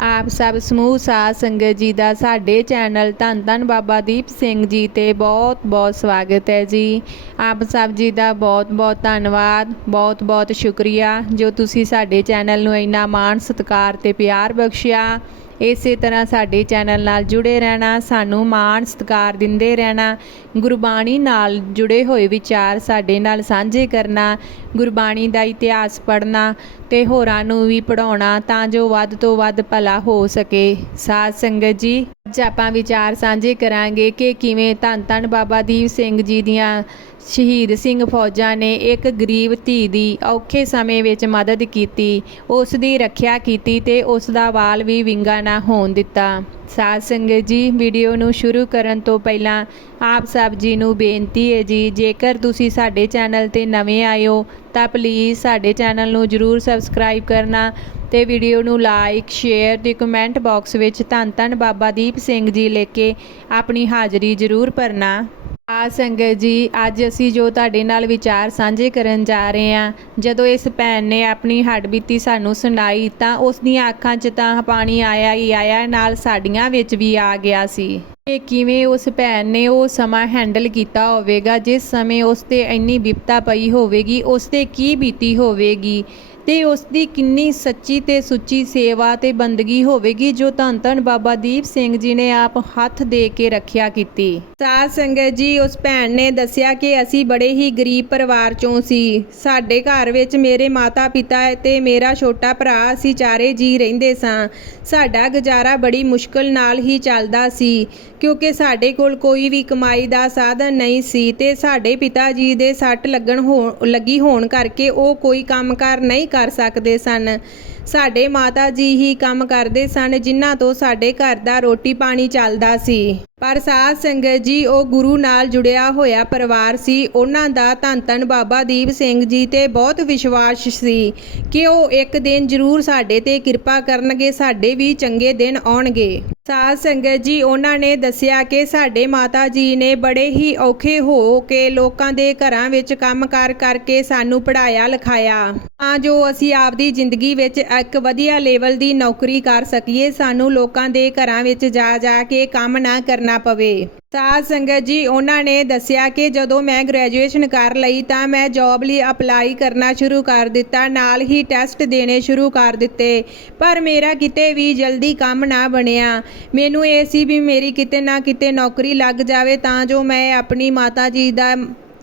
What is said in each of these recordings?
ਆਪ ਸਭ ਸਮੂਹ ਸਾਧ ਸੰਗਤ ਜੀ ਦਾ ਸਾਡੇ ਚੈਨਲ ਧੰਨ ਧੰਨ ਬਾਬਾ ਦੀਪ ਸਿੰਘ ਜੀ ਤੇ ਬਹੁਤ ਬਹੁਤ ਸਵਾਗਤ ਹੈ ਜੀ। ਆਪ ਸਭ ਜੀ ਦਾ ਬਹੁਤ ਬਹੁਤ ਧੰਨਵਾਦ, ਬਹੁਤ ਬਹੁਤ ਸ਼ੁਕਰੀਆ ਜੋ ਤੁਸੀਂ ਸਾਡੇ ਚੈਨਲ ਨੂੰ ਇੰਨਾ ਮਾਣ, ਸਤਿਕਾਰ ਤੇ ਪਿਆਰ ਬਖਸ਼ਿਆ। ਇਸੇ ਤਰ੍ਹਾਂ ਸਾਡੇ ਚੈਨਲ ਨਾਲ ਜੁੜੇ ਰਹਿਣਾ, ਸਾਨੂੰ ਮਾਣ, ਸਤਿਕਾਰ ਦਿੰਦੇ ਰਹਿਣਾ, ਗੁਰਬਾਣੀ ਨਾਲ ਜੁੜੇ ਹੋਏ ਵਿਚਾਰ ਸਾਡੇ ਨਾਲ ਸਾਂਝੇ ਕਰਨਾ, ਗੁਰਬਾਣੀ ਦਾ ਇਤਿਹਾਸ ਪੜ੍ਹਨਾ ਤੇ ਹੋਰਾਂ ਨੂੰ ਵੀ ਪੜਾਉਣਾ ਤਾਂ ਜੋ ਵੱਧ ਤੋਂ ਵੱਧ ਭਲਾ ਹੋ ਸਕੇ। ਸਾਧ ਸੰਗਤ ਜੀ, ਅੱਜ ਆਪਾਂ ਵਿਚਾਰ ਸਾਂਝੇ ਕਰਾਂਗੇ ਕਿ ਕਿਵੇਂ ਧੰਨ ਧੰਨ ਬਾਬਾ ਦੀਪ ਸਿੰਘ ਜੀ ਦੀਆਂ ਸ਼ਹੀਦ ਸਿੰਘ ਫੌਜਾਂ ਨੇ ਇੱਕ ਗਰੀਬ ਧੀ ਦੀ ਔਖੇ ਸਮੇਂ ਵਿੱਚ ਮਦਦ ਕੀਤੀ, ਉਸ ਦੀ ਰੱਖਿਆ ਕੀਤੀ ਤੇ ਉਸ ਦਾ ਵਾਲ ਵੀ ਵਿੰਗਾ ਨਾ ਹੋਣ ਦਿੱਤਾ। ਸਾਧ ਸੰਗਤ ਜੀ, ਵੀਡੀਓ ਨੂੰ ਸ਼ੁਰੂ ਕਰਨ ਤੋਂ ਪਹਿਲਾਂ ਆਪ ਸਭ ਜੀ ਨੂੰ ਬੇਨਤੀ ਹੈ ਜੀ, ਜੇਕਰ ਤੁਸੀਂ ਸਾਡੇ ਚੈਨਲ ਤੇ ਨਵੇਂ ਆਇਓ ਤਾਂ ਪਲੀਜ਼ ਸਾਡੇ ਚੈਨਲ ਨੂੰ ਜਰੂਰ ਸਬਸਕ੍ਰਾਈਬ ਕਰਨਾ ਤੇ ਵੀਡੀਓ ਨੂੰ ਲਾਈਕ ਸ਼ੇਅਰ ਤੇ ਕਮੈਂਟ ਬਾਕਸ ਵਿੱਚ ਧੰਨ ਧੰਨ ਬਾਬਾ ਦੀਪ ਸਿੰਘ ਜੀ ਲੈ ਕੇ ਆਪਣੀ ਹਾਜ਼ਰੀ ਜਰੂਰ ਭਰਨਾ। ਆ ਸੰਗਤ ਜੀ, ਅੱਜ ਅਸੀਂ ਜੋ ਤੁਹਾਡੇ ਨਾਲ ਵਿਚਾਰ ਸਾਂਝੇ ਕਰਨ ਜਾ ਰਹੇ ਹਾਂ, ਜਦੋਂ ਇਸ ਭੈਣ ਨੇ ਆਪਣੀ ਹੱਡਬੀਤੀ ਸਾਨੂੰ ਸੁਣਾਈ, ਤਾਂ ਉਸ ਦੀਆਂ ਅੱਖਾਂ 'ਚ ਤਾਂ ਪਾਣੀ ਆਇਆ ਹੀ ਆਇਆ, ਨਾਲ ਸਾਡੀਆਂ ਵਿੱਚ ਵੀ ਆ ਗਿਆ ਸੀ। ਕਿ ਕਿਵੇਂ ਉਸ ਭੈਣ ਨੇ ਉਹ ਸਮਾਂ ਹੈਂਡਲ ਕੀਤਾ ਹੋਵੇਗਾ, ਜਿਸ ਸਮੇਂ ਉਸ ਤੇ ਇੰਨੀ ਵਿਪਤਾ ਪਈ ਹੋਵੇਗੀ, ਉਸ ਤੇ ਕੀ ਬੀਤੀ ਹੋਵੇਗੀ? ਤੇ ਉਸ ਦੀ ਕਿੰਨੀ ਸੱਚੀ ਤੇ ਸੁੱਚੀ ਸੇਵਾ ਤੇ ਬੰਦਗੀ ਹੋਵੇਗੀ ਜੋ ਧੰਨ ਧੰਨ ਬਾਬਾ ਦੀਪ ਸਿੰਘ ਜੀ ਨੇ ਆਪ ਹੱਥ ਦੇ ਕੇ ਰੱਖਿਆ ਕੀਤੀ। ਸਾਧ ਸੰਗਤ ਜੀ, ਉਸ ਭੈਣ ਨੇ ਦੱਸਿਆ ਕਿ ਅਸੀਂ ਬੜੇ ਹੀ ਗਰੀਬ ਪਰਿਵਾਰ ਚੋਂ ਸੀ। ਸਾਡੇ ਘਰ ਵਿੱਚ ਮੇਰੇ ਮਾਤਾ ਪਿਤਾ ਤੇ ਮੇਰਾ ਛੋਟਾ ਭਰਾ ਅਸੀਂ ਚਾਰੇ ਜੀ ਰਹਿੰਦੇ ਸਾਂ। ਸਾਡਾ ਗੁਜ਼ਾਰਾ ਬੜੀ ਮੁਸ਼ਕਲ ਨਾਲ ਹੀ ਚੱਲਦਾ ਸੀ, ਕਿਉਂਕਿ ਸਾਡੇ ਕੋਲ ਕੋਈ ਵੀ ਕਮਾਈ ਦਾ ਸਾਧਨ ਨਹੀਂ ਸੀ ਤੇ ਸਾਡੇ ਪਿਤਾ ਜੀ ਦੇ ਸੱਟ ਲੱਗਣ ਹੋ, ਲੱਗੀ ਹੋਣ ਕਰਕੇ ਉਹ ਕੋਈ ਕੰਮਕਾਰ ਨਹੀਂ ਕਰ ਸਕਦੇ ਸਨ। ਸਾਡੇ ਮਾਤਾ ਜੀ ਹੀ ਕੰਮ ਕਰਦੇ ਸਨ, ਜਿਨ੍ਹਾਂ ਤੋਂ ਸਾਡੇ ਘਰ ਦਾ ਰੋਟੀ ਪਾਣੀ ਚੱਲਦਾ ਸੀ। ਪਰ ਸਾਧ ਸੰਗਤ ਜੀ, ਉਹ ਗੁਰੂ ਨਾਲ ਜੁੜਿਆ ਹੋਇਆ ਪਰਿਵਾਰ ਸੀ। ਉਹਨਾਂ ਦਾ ਧੰਨ ਧੰਨ ਬਾਬਾ ਦੀਪ ਸਿੰਘ ਜੀ ਤੇ ਬਹੁਤ ਵਿਸ਼ਵਾਸ ਸੀ ਕਿ ਉਹ ਇੱਕ ਦਿਨ ਜ਼ਰੂਰ ਸਾਡੇ ਤੇ ਕਿਰਪਾ ਕਰਨਗੇ, ਸਾਡੇ ਵੀ ਚੰਗੇ ਦਿਨ ਆਉਣਗੇ। ਸਾਧ ਸੰਗਤ ਜੀ, ਉਹਨਾਂ ਨੇ ਦੱਸਿਆ ਕਿ ਸਾਡੇ ਮਾਤਾ ਜੀ ਨੇ ਬੜੇ ਹੀ ਔਖੇ ਹੋ ਕੇ ਲੋਕਾਂ ਦੇ ਘਰਾਂ ਵਿੱਚ ਕੰਮਕਾਰ ਕਰਕੇ ਸਾਨੂੰ ਪੜਾਇਆ ਲਿਖਾਇਆ। ਤਾਂ ਜੋ ਅਸੀਂ ਆਪਦੀ ਜ਼ਿੰਦਗੀ ਵਿੱਚ ਇੱਕ ਵਧੀਆ ਲੈਵਲ ਦੀ ਨੌਕਰੀ ਕਰ ਸਕੀਏ, ਸਾਨੂੰ ਲੋਕਾਂ ਦੇ ਘਰਾਂ ਵਿੱਚ ਜਾ ਜਾ ਕੇ ਕੰਮ ਨਾ ਕਰਨਾ ਪਵੇ। ਸਾਧ ਸੰਗਤ ਜੀ, ਉਹਨਾਂ ਨੇ ਦੱਸਿਆ ਕਿ ਜਦੋਂ ਮੈਂ ਗ੍ਰੈਜੂਏਸ਼ਨ ਕਰ ਲਈ ਤਾਂ ਮੈਂ ਜੌਬ ਲਈ ਅਪਲਾਈ ਕਰਨਾ ਸ਼ੁਰੂ ਕਰ ਦਿੱਤਾ, ਨਾਲ ਹੀ ਟੈਸਟ ਦੇਣੇ ਸ਼ੁਰੂ ਕਰ ਦਿੱਤੇ। ਪਰ ਮੇਰਾ ਕਿਤੇ ਵੀ ਜਲਦੀ ਕੰਮ ਨਾ ਬਣਿਆ। ਮੈਨੂੰ ਇਹ ਸੀ ਵੀ ਮੇਰੀ ਕਿਤੇ ਨਾ ਕਿਤੇ ਨੌਕਰੀ ਲੱਗ ਜਾਵੇ ਤਾਂ ਜੋ ਮੈਂ ਆਪਣੀ ਮਾਤਾ ਜੀ ਦਾ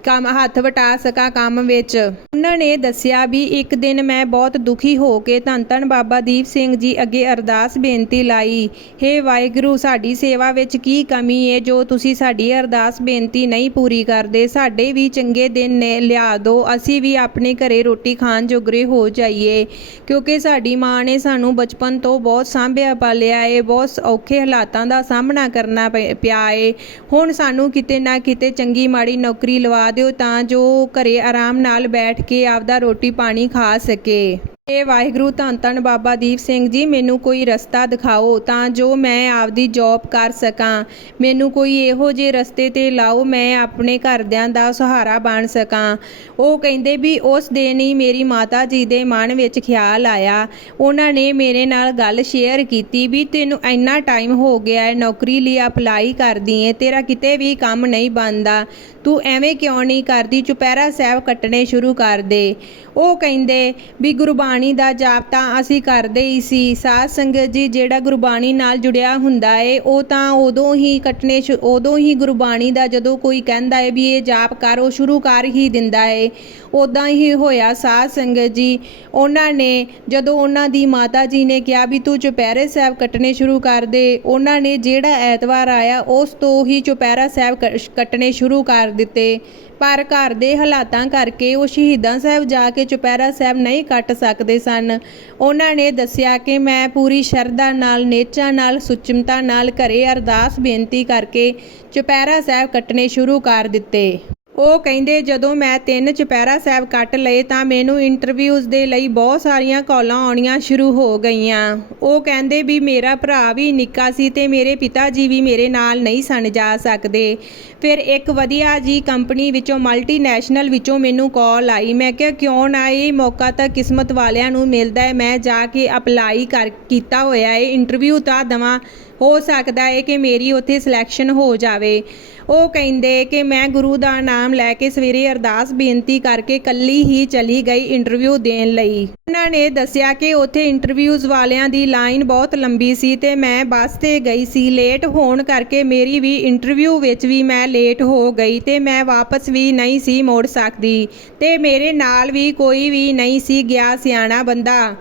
ਕੰਮ ਹੱਥ ਵਟਾ ਸਕਾਂ ਕੰਮ ਵਿੱਚ। ਉਹਨਾਂ ਨੇ ਦੱਸਿਆ ਵੀ ਇੱਕ ਦਿਨ ਮੈਂ ਬਹੁਤ ਦੁਖੀ ਹੋ ਕੇ ਧੰਨ ਧੰਨ ਬਾਬਾ ਦੀਪ ਸਿੰਘ ਜੀ ਅੱਗੇ ਅਰਦਾਸ ਬੇਨਤੀ ਲਾਈ, ਹੇ ਵਾਹਿਗੁਰੂ, ਸਾਡੀ ਸੇਵਾ ਵਿੱਚ ਕੀ ਕਮੀ ਹੈ ਜੋ ਤੁਸੀਂ ਸਾਡੀ ਅਰਦਾਸ ਬੇਨਤੀ ਨਹੀਂ ਪੂਰੀ ਕਰਦੇ? ਸਾਡੇ ਵੀ ਚੰਗੇ ਦਿਨ ਨੇ, ਲਿਆ ਦਿਓ ਅਸੀਂ ਵੀ ਆਪਣੇ ਘਰੇ ਰੋਟੀ ਖਾਣ ਜੋਗਰੇ ਹੋ ਜਾਈਏ। ਕਿਉਂਕਿ ਸਾਡੀ ਮਾਂ ਨੇ ਸਾਨੂੰ ਬਚਪਨ ਤੋਂ ਬਹੁਤ ਸਾਂਭਿਆ ਪਾਲਿਆ ਏ, ਬਹੁਤ ਔਖੇ ਹਾਲਾਤਾਂ ਦਾ ਸਾਹਮਣਾ ਕਰਨਾ ਪਿਆ ਏ। ਹੁਣ ਸਾਨੂੰ ਕਿਤੇ ਨਾ ਕਿਤੇ ਚੰਗੀ ਮਾੜੀ ਨੌਕਰੀ ਲਵਾ ਦਿਓ ਤਾਂ ਜੋ ਘਰੇ ਆਰਾਮ ਨਾਲ ਬੈਠ ਕੇ ਆਪਦਾ ਰੋਟੀ ਪਾਣੀ ਖਾ ਸਕੇ। ਇਹ ਵਾਹਿਗੁਰੂ ਧੰਨ ਧੰਨ ਬਾਬਾ ਦੀਪ ਸਿੰਘ ਜੀ, ਮੈਨੂੰ ਕੋਈ ਰਸਤਾ ਦਿਖਾਓ ਤਾਂ ਜੋ ਮੈਂ ਆਪਦੀ ਜੌਬ ਕਰ ਸਕਾਂ। ਮੈਨੂੰ ਕੋਈ ਇਹੋ ਜਿਹੇ ਰਸਤੇ ਤੇ ਲਾਓ, ਮੈਂ ਆਪਣੇ ਘਰਦਿਆਂ ਦਾ ਸਹਾਰਾ ਬਣ ਸਕਾਂ। ਉਹ ਕਹਿੰਦੇ ਵੀ ਉਸ ਦਿਨ ਹੀ ਮੇਰੀ ਮਾਤਾ ਜੀ ਦੇ ਮਨ ਵਿੱਚ ਖਿਆਲ ਆਇਆ। ਉਹਨਾਂ ਨੇ ਮੇਰੇ ਨਾਲ ਗੱਲ ਸ਼ੇਅਰ ਕੀਤੀ ਵੀ ਤੈਨੂੰ ਇੰਨਾ ਟਾਈਮ ਹੋ ਗਿਆ ਹੈ, ਨੌਕਰੀ ਲਈ ਅਪਲਾਈ ਕਰਦੀ ਏ, ਤੇਰਾ ਕਿਤੇ ਵੀ ਕੰਮ ਨਹੀਂ ਬਣਦਾ। ਤੂੰ ਐਵੇਂ ਕਿਉਂ ਨਹੀਂ ਕਰਦੀ? ਚੁਪਹਿਰਾ ਸਾਹਿਬ ਕੱਟਣੇ ਸ਼ੁਰੂ ਕਰ ਦੇ। ਉਹ ਕਹਿੰਦੇ ਵੀ ਗੁਰਬਾਣੀ ਦਾ ਜਾਪ ਤਾਂ ਅਸੀਂ ਕਰਦੇ ਹੀ ਸੀ। ਸਾਧ ਸੰਗਤ ਜੀ ਜਿਹੜਾ ਗੁਰਬਾਣੀ ਨਾਲ ਜੁੜਿਆ ਹੁੰਦਾ ਏ, ਉਹ ਤਾਂ ਉਦੋਂ ਹੀ ਕੱਟਣੇ ਸ਼ੁ- ਉਦੋਂ ਹੀ ਗੁਰਬਾਣੀ ਦਾ ਜਦੋਂ ਕੋਈ ਕਹਿੰਦਾ ਏ ਵੀ ਇਹ ਜਾਪ ਕਰ, ਉਹ ਸ਼ੁਰੂ ਕਰ ਹੀ ਦਿੰਦਾ ਏ। ਉਦਾਂ ਹੀ ਹੋਇਆ ਸਾਧ ਸੰਗਤ ਜੀ। ਉਹਨਾਂ ਨੇ ਜਦੋਂ ਉਹਨਾਂ ਦੀ ਮਾਤਾ ਜੀ ਨੇ ਕਿਹਾ ਵੀ ਤੂੰ ਚੁਪਹਿਰੇ ਸਾਹਿਬ ਕੱਟਣੇ ਸ਼ੁਰੂ ਕਰ ਦੇ, ਉਹਨਾਂ ਨੇ ਜਿਹੜਾ ਐਤਵਾਰ ਆਇਆ, ਉਸ ਤੋਂ ਹੀ ਚੁਪਹਿਰਾ ਸਾਹਿਬ ਕ- ਕੱਟਣੇ ਸ਼ੁਰੂ ਕਰ ਦਿੱਤੇ। ਪਰ ਘਰ ਦੇ ਹਾਲਾਤਾਂ ਕਰਕੇ ਉਹ ਸ਼ਹੀਦਾਂ ਸਾਹਿਬ ਜਾ ਕੇ ਚੁਪਹਿਰਾ ਸਾਹਿਬ ਨਹੀਂ ਕੱਟ ਸਕਦੇ। ਸਨ। ਉਹਨਾਂ ਨੇ ਦੱਸਿਆ ਕਿ ਮੈਂ ਪੂਰੀ ਸ਼ਰਧਾ ਨਾਲ, ਨੇਚਾ ਨਾਲ, ਸੁਚਮਤਾ ਨਾਲ ਘਰੇ ਅਰਦਾਸ ਬੇਨਤੀ ਕਰਕੇ ਚੁਪਹਿਰਾ ਸਾਹਿਬ ਕੱਟਣੇ ਸ਼ੁਰੂ ਕਰ ਦਿੱਤੇ। ਉਹ ਕਹਿੰਦੇ, ਜਦੋਂ ਮੈਂ ਤਿੰਨ ਚੁਪਹਿਰਾ ਸਾਹਿਬ ਕੱਟ ਲਏ ਤਾਂ ਮੈਨੂੰ ਇੰਟਰਵਿਊਜ਼ ਦੇ ਲਈ ਬਹੁਤ ਸਾਰੀਆਂ ਕਾਲਾਂ ਆਉਣੀਆਂ ਸ਼ੁਰੂ ਹੋ ਗਈਆਂ। ਉਹ ਕਹਿੰਦੇ ਵੀ, ਮੇਰਾ ਭਰਾ ਵੀ ਨਿੱਕਾ ਸੀ ਤੇ ਮੇਰੇ ਪਿਤਾ ਜੀ ਵੀ ਮੇਰੇ ਨਾਲ ਨਹੀਂ ਸਨ ਜਾ ਸਕਦੇ। ਫਿਰ ਇੱਕ ਵਧੀਆ ਜੀ ਕੰਪਨੀ ਵਿੱਚੋਂ, ਮਲਟੀਨੈਸ਼ਨਲ ਵਿੱਚੋਂ ਮੈਨੂੰ ਕਾਲ ਆਈ। ਮੈਂ ਕਿਹਾ, ਕਿਉਂ ਨਾ? ਇਹ ਮੌਕਾ ਤਾਂ ਕਿਸਮਤ ਵਾਲਿਆਂ ਨੂੰ ਮਿਲਦਾ ਹੈ। ਮੈਂ ਜਾ ਕੇ ਅਪਲਾਈ ਕਰ, ਕੀਤਾ ਹੋਇਆ ਹੈ। ਇੰਟਰਵਿਊ ਤਾਂ ਦਵਾਂ ਹੋ ਸਕਦਾ ਹੈ ਕਿ ਮੇਰੀ ਉੱਥੇ ਸਿਲੈਕਸ਼ਨ ਹੋ ਜਾਵੇ। ਉਹ ਕਹਿੰਦੇ ਕਿ ਮੈਂ ਗੁਰੂ ਦਾ ਨਾਮ ਲੈ ਕੇ ਸਵੇਰੇ ਅਰਦਾਸ ਬੇਨਤੀ ਕਰਕੇ ਕੱਲੀ ਹੀ ਚਲੀ ਗਈ ਇੰਟਰਵਿਊ ਦੇਣ ਲਈ। ਉਹਨਾਂ ਨੇ ਦੱਸਿਆ ਕਿ ਉੱਥੇ ਇੰਟਰਵਿਊਜ਼ ਵਾਲਿਆਂ ਦੀ ਲਾਈਨ ਬਹੁਤ ਲੰਬੀ ਸੀ ਤੇ ਮੈਂ ਬੱਸ ਤੇ ਗਈ ਸੀ। ਲੇਟ ਹੋਣ ਕਰਕੇ ਮੇਰੀ ਵੀ ਇੰਟਰਵਿਊ ਵਿੱਚ ਵੀ ਮੈਂ ਲੇਟ ਹੋ ਗਈ ਤੇ ਮੈਂ ਵਾਪਸ ਵੀ ਨਹੀਂ ਸੀ ਮੋੜ ਸਕਦੀ ਤੇ ਮੇਰੇ ਨਾਲ ਵੀ ਕੋਈ ਵੀ ਨਹੀਂ ਸੀ ਗਿਆ ਸਿਆਣਾ ਬੰਦਾ।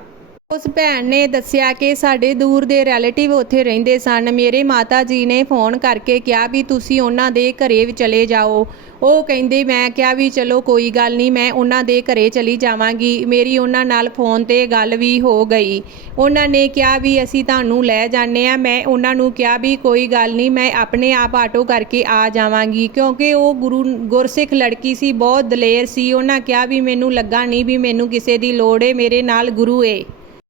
ਉਸ ਭੈਣ ਨੇ ਦੱਸਿਆ ਕਿ ਸਾਡੇ ਦੂਰ ਦੇ ਰਿਲੇਟਿਵ ਉੱਥੇ ਰਹਿੰਦੇ ਸਨ। ਮੇਰੇ ਮਾਤਾ ਜੀ ਨੇ ਫੋਨ ਕਰਕੇ ਕਿਹਾ ਵੀ ਤੁਸੀਂ ਉਹਨਾਂ ਦੇ ਘਰੇ ਵੀ ਚਲੇ ਜਾਓ। ਉਹ ਕਹਿੰਦੇ, ਮੈਂ ਕਿਹਾ ਵੀ ਚਲੋ ਕੋਈ ਗੱਲ ਨਹੀਂ, ਮੈਂ ਉਹਨਾਂ ਦੇ ਘਰੇ ਚਲੀ ਜਾਵਾਂਗੀ। ਮੇਰੀ ਉਹਨਾਂ ਨਾਲ ਫੋਨ ਤੇ ਗੱਲ ਵੀ ਹੋ ਗਈ। ਉਹਨਾਂ ਨੇ ਕਿਹਾ ਵੀ ਅਸੀਂ ਤੁਹਾਨੂੰ ਲੈ ਜਾਂਦੇ ਆ ਮੈਂ ਉਹਨਾਂ ਨੂੰ ਕਿਹਾ ਵੀ ਕੋਈ ਗੱਲ ਨਹੀਂ, ਮੈਂ ਆਪਣੇ ਆਪ ਆਟੋ ਕਰਕੇ ਆ ਜਾਵਾਂਗੀ। ਕਿਉਂਕਿ ਉਹ ਗੁਰੂ ਗੁਰਸਿੱਖ ਲੜਕੀ ਸੀ, ਬਹੁਤ ਦਲੇਰ ਸੀ। ਉਹਨਾਂ ਕਿਹਾ ਵੀ ਮੈਨੂੰ ਲੱਗਾ ਨਹੀਂ ਵੀ ਮੈਨੂੰ ਕਿਸੇ ਦੀ ਲੋੜ ਏ, ਮੇਰੇ ਨਾਲ ਗੁਰੂ ਏ।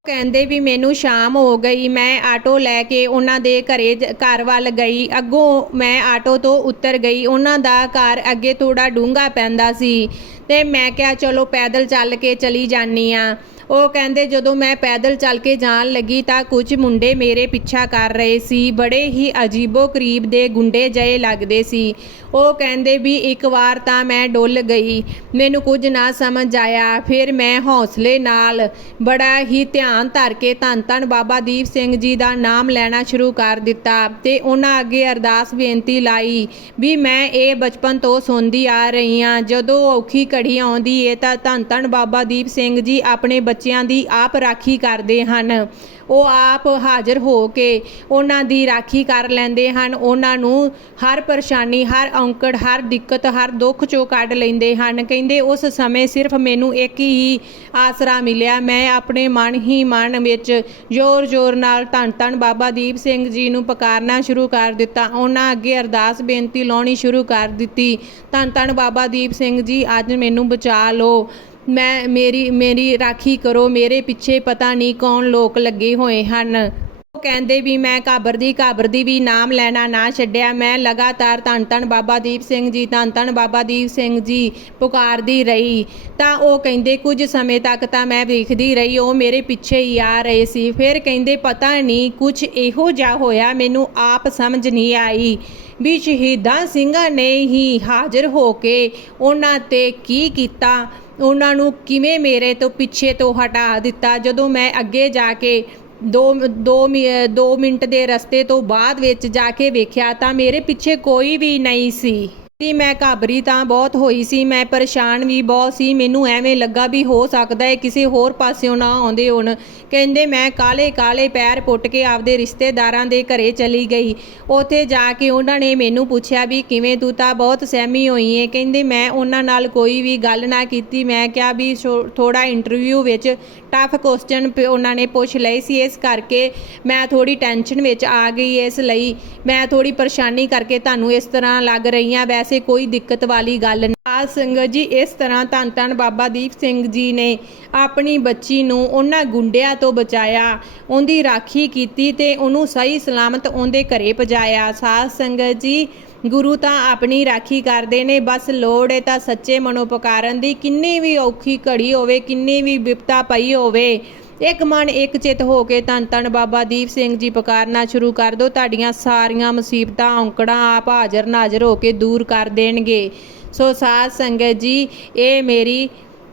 ਕਹਿੰਦੇ ਵੀ ਮੈਨੂੰ ਸ਼ਾਮ ਹੋ ਗਈ, ਮੈਂ ਆਟੋ ਲੈ ਕੇ ਉਹਨਾਂ ਦੇ ਘਰੇ ਘਰ ਵੱਲ ਗਈ। ਅੱਗੋਂ ਮੈਂ ਆਟੋ ਤੋਂ ਉਤਰ ਗਈ। ਉਹਨਾਂ ਦਾ ਘਰ ਅੱਗੇ ਥੋੜਾ ਡੂੰਘਾ ਪੈਂਦਾ ਸੀ। ਤੇ ਮੈਂ ਕਿਹਾ, ਚਲੋ, ਪੈਦਲ ਚੱਲ ਕੇ ਚਲੀ ਜਾਨੀ ਆ। ਉਹ ਕਹਿੰਦੇ, ਜਦੋਂ ਮੈਂ ਪੈਦਲ ਚੱਲ ਕੇ ਜਾਣ ਲੱਗੀ ਤਾਂ ਕੁਝ ਮੁੰਡੇ ਮੇਰੇ ਪਿੱਛਾ ਕਰ ਰਹੇ ਸੀ। ਬੜੇ ਹੀ ਅਜੀਬੋ ਕਰੀਬ ਦੇ ਗੁੰਡੇ ਜਏ ਲੱਗਦੇ ਸੀ। ਉਹ ਕਹਿੰਦੇ ਵੀ, ਇੱਕ ਵਾਰ ਤਾਂ ਮੈਂ ਡੁੱਲ ਗਈ। ਮੈਨੂੰ ਕੁਝ ਨਾ ਸਮਝ ਆਇਆ। ਫਿਰ ਮੈਂ ਹੌਸਲੇ ਨਾਲ ਬੜਾ ਹੀ ਧਿਆਨ ਧਰ ਕੇ ਧੰਨ ਧੰਨ ਬਾਬਾ ਦੀਪ ਸਿੰਘ ਜੀ ਦਾ ਨਾਮ ਲੈਣਾ ਸ਼ੁਰੂ ਕਰ ਦਿੱਤਾ ਤੇ ਉਹਨਾਂ ਅੱਗੇ ਅਰਦਾਸ ਬੇਨਤੀ ਲਾਈ ਵੀ ਮੈਂ ਇਹ ਬਚਪਨ ਤੋਂ ਸੁਣਦੀ ਆ ਰਹੀ ਹਾਂ ਜਦੋਂ ਔਖੀ ਘੜੀ ਆਉਂਦੀ ਏ ਤਾਂ ਧੰਨ ਧੰਨ ਬਾਬਾ ਦੀਪ ਸਿੰਘ ਜੀ ਆਪਣੇ ਬੱਚਿਆਂ ਦੀ ਆਪ ਰਾਖੀ ਕਰਦੇ ਹਨ। ਉਹ ਆਪ ਹਾਜ਼ਰ ਹੋ ਕੇ ਉਹਨਾਂ ਦੀ ਰਾਖੀ ਕਰ ਲੈਂਦੇ ਹਨ। ਉਹਨਾਂ ਨੂੰ ਹਰ ਪਰੇਸ਼ਾਨੀ, ਹਰ ਔਂਕੜ, ਹਰ ਦਿੱਕਤ, ਹਰ ਦੁੱਖ ਚੋਂ ਕੱਢ ਲੈਂਦੇ ਹਨ। ਕਹਿੰਦੇ, ਉਸ ਸਮੇਂ ਸਿਰਫ ਮੈਨੂੰ ਇੱਕ ਹੀ ਆਸਰਾ ਮਿਲਿਆ। ਮੈਂ ਆਪਣੇ ਮਨ ਹੀ ਮਨ ਵਿੱਚ ਜ਼ੋਰ-ਜ਼ੋਰ ਨਾਲ ਧੰਨ ਧੰਨ ਬਾਬਾ ਦੀਪ ਸਿੰਘ ਜੀ ਨੂੰ ਪੁਕਾਰਨਾ ਸ਼ੁਰੂ ਕਰ ਦਿੱਤਾ। ਉਹਨਾਂ ਅੱਗੇ ਅਰਦਾਸ ਬੇਨਤੀ ਲਾਉਣੀ ਸ਼ੁਰੂ ਕਰ ਦਿੱਤੀ। ਧੰਨ ਧੰਨ ਬਾਬਾ ਦੀਪ ਸਿੰਘ ਜੀ, ਅੱਜ ਮੈਨੂੰ ਬਚਾ ਲਓ। ਮੈਂ, ਮੇਰੀ ਮੇਰੀ ਰਾਖੀ ਕਰੋ, ਮੇਰੇ ਪਿੱਛੇ ਪਤਾ ਨਹੀਂ ਕੌਣ ਲੋਕ ਲੱਗੇ ਹੋਏ ਹਨ। ਉਹ ਕਹਿੰਦੇ ਵੀ ਮੈਂ ਘਾਬਰਦੀ ਘਾਬਰਦੀ ਵੀ ਨਾਮ ਲੈਣਾ ਨਾ ਛੱਡਿਆ। ਮੈਂ ਲਗਾਤਾਰ ਧੰਨ ਧੰਨ ਬਾਬਾ ਦੀਪ ਸਿੰਘ ਜੀ, ਧੰਨ ਧੰਨ ਬਾਬਾ ਦੀਪ ਸਿੰਘ ਜੀ ਪੁਕਾਰਦੀ ਰਹੀ। ਤਾਂ ਉਹ ਕਹਿੰਦੇ, ਕੁਝ ਸਮੇਂ ਤੱਕ ਤਾਂ ਮੈਂ ਵੇਖਦੀ ਰਹੀ, ਉਹ ਮੇਰੇ ਪਿੱਛੇ ਹੀ ਆ ਰਹੇ ਸੀ। ਫਿਰ ਕਹਿੰਦੇ, ਪਤਾ ਨਹੀਂ ਕੁਝ ਇਹੋ ਜਿਹਾ ਹੋਇਆ, ਮੈਨੂੰ ਆਪ ਸਮਝ ਨਹੀਂ ਆਈ। ਵੀ ਸ਼ਹੀਦਾਂ ਸਿੰਘਾਂ ਨੇ ਹੀ ਹਾਜ਼ਰ ਹੋ ਕੇ ਉਹਨਾਂ ਤੇ ਕੀ ਕੀਤਾ? ਉਹਨਾਂ ਨੂੰ ਕਿਵੇਂ ਮੇਰੇ ਤੋਂ ਪਿੱਛੇ ਤੋਂ ਹਟਾ ਦਿੱਤਾ? ਜਦੋਂ ਮੈਂ ਅੱਗੇ ਜਾ ਕੇ ਦੋ ਦੋ ਮਿ- ਦੋ ਮਿੰਟ ਦੇ ਰਸਤੇ ਤੋਂ ਬਾਅਦ ਵਿੱਚ ਜਾ ਕੇ ਵੇਖਿਆ ਤਾਂ ਮੇਰੇ ਪਿੱਛੇ ਕੋਈ ਵੀ ਨਹੀਂ ਸੀ। ਸੀ, ਮੈਂ ਘਾਬਰੀ ਤਾਂ ਬਹੁਤ ਹੋਈ ਸੀ, ਮੈਂ ਪਰੇਸ਼ਾਨ ਵੀ ਬਹੁਤ ਸੀ, ਮੈਨੂੰ ਐਵੇਂ ਲੱਗਾ ਵੀ ਹੋ ਸਕਦਾ ਹੈ ਕਿਸੇ ਹੋਰ ਪਾਸਿਓਂ ਨਾ ਆਉਂਦੇ ਹੋਣ। ਕਹਿੰਦੇ ਮੈਂ ਕਾਲੇ ਕਾਲੇ ਪੈਰ ਪੁੱਟ ਕੇ ਆਪਦੇ ਰਿਸ਼ਤੇਦਾਰਾਂ ਦੇ ਘਰੇ ਚਲੀ ਗਈ। ਉੱਥੇ ਜਾ ਕੇ ਉਹਨਾਂ ਨੇ ਮੈਨੂੰ ਪੁੱਛਿਆ ਵੀ ਕਿਵੇਂ ਤੂੰ ਤਾਂ ਬਹੁਤ ਸਹਿਮੀ ਹੋਈ ਏ? ਕਹਿੰਦੇ ਮੈਂ ਉਹਨਾਂ ਨਾਲ ਕੋਈ ਵੀ ਗੱਲ ਨਾ ਕੀਤੀ, ਮੈਂ ਕਿਹਾ ਵੀ ਥੋੜਾ ਇੰਟਰਵਿਊ ਵਿੱਚ ਟਫ ਕੁਐਸਚਨ ਉਹਨਾਂ ਨੇ ਪੁੱਛ ਲਏ ਸੀ। ਇਸ ਕਰਕੇ ਮੈਂ ਥੋੜੀ ਟੈਨਸ਼ਨ ਵਿੱਚ ਆ ਗਈ ਇਸ ਲਈ। ਮੈਂ ਥੋੜੀ ਪਰੇਸ਼ਾਨੀ ਕਰਕੇ ਤੁਹਾਨੂੰ ਇਸ ਤਰ੍ਹਾਂ ਲੱਗ ਰਹੀ ਹਾਂ। ਵੈਸੇ ਕੋਈ ਦਿੱਕਤ ਵਾਲੀ ਗੱਲ ਨਹੀਂ। ਆ ਸੰਗਤ ਜੀ, ਇਸ ਤਰ੍ਹਾਂ ਧੰਨ ਧੰਨ ਬਾਬਾ ਦੀਪ ਸਿੰਘ ਜੀ ਨੇ ਆਪਣੀ ਬੱਚੀ ਨੂੰ ਉਹਨਾਂ ਗੁੰਡਿਆਂ ਤੋਂ ਬਚਾਇਆ, ਉਹਦੀ ਰਾਖੀ ਕੀਤੀ ਤੇ ਉਹਨੂੰ ਸਹੀ ਸਲਾਮਤ ਉਹਦੇ ਘਰੇ ਪਹੁੰਚਾਇਆ। ਸਾਧ ਸੰਗਤ ਜੀ ਗੁਰੂ ਤਾਂ ਆਪਣੀ ਰਾਖੀ ਕਰਦੇ ਨੇ, ਬਸ ਲੋੜ ਹੈ ਤਾਂ ਸੱਚੇ ਮਨੋਂ ਦੀ। ਕਿੰਨੀ ਵੀ ਔਖੀ ਘੜੀ ਹੋਵੇ, ਕਿੰਨੀ ਵੀ ਵਿਪਤਾ ਪਈ ਹੋਵੇ, ਇੱਕ ਮਨ ਇੱਕ ਚਿਤ ਹੋ ਕੇ ਧੰਨ ਧੰਨ ਬਾਬਾ ਦੀਪ ਸਿੰਘ ਜੀ ਪੁਕਾਰਨਾ ਸ਼ੁਰੂ ਕਰ ਦਿਓ ਤੁਹਾਡੀਆਂ ਸਾਰੀਆਂ ਮੁਸੀਬਤਾਂ, ਔਂਕੜਾਂ ਆਪ ਹਾਜ਼ਰ ਨਾਜ਼ਰ ਹੋ ਕੇ ਦੂਰ ਕਰ ਦੇਣਗੇ। ਸੋ ਸਾਧ ਸੰਗਤ ਜੀ, ਇਹ ਮੇਰੀ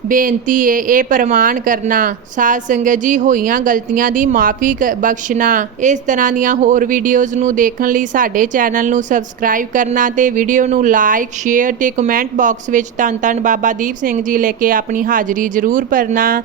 ਬੇਨਤੀ ਏ, ਇਹ ਪ੍ਰਮਾਣ ਕਰਨਾ, ਸਾਧ ਸੰਗਤ ਜੀ ਹੋਈਆਂ ਗਲਤੀਆਂ ਦੀ ਮਾਫੀ ਬਖਸ਼ਣਾ। ਇਸ ਤਰ੍ਹਾਂ ਦੀਆਂ ਹੋਰ ਵੀਡੀਓਜ਼ ਨੂੰ ਦੇਖਣ ਲਈ ਸਾਡੇ ਚੈਨਲ ਨੂੰ ਸਬਸਕ੍ਰਾਈਬ ਕਰਨਾ ਤੇ ਵੀਡੀਓ ਨੂੰ ਲਾਈਕ ਸ਼ੇਅਰ ਤੇ ਕਮੈਂਟ ਬਾਕਸ ਵਿੱਚ ਧੰਨ ਧੰਨ ਬਾਬਾ ਦੀਪ ਸਿੰਘ ਜੀ ਲੈ ਕੇ ਆਪਣੀ ਹਾਜ਼ਰੀ ਜ਼ਰੂਰ ਭਰਨਾ।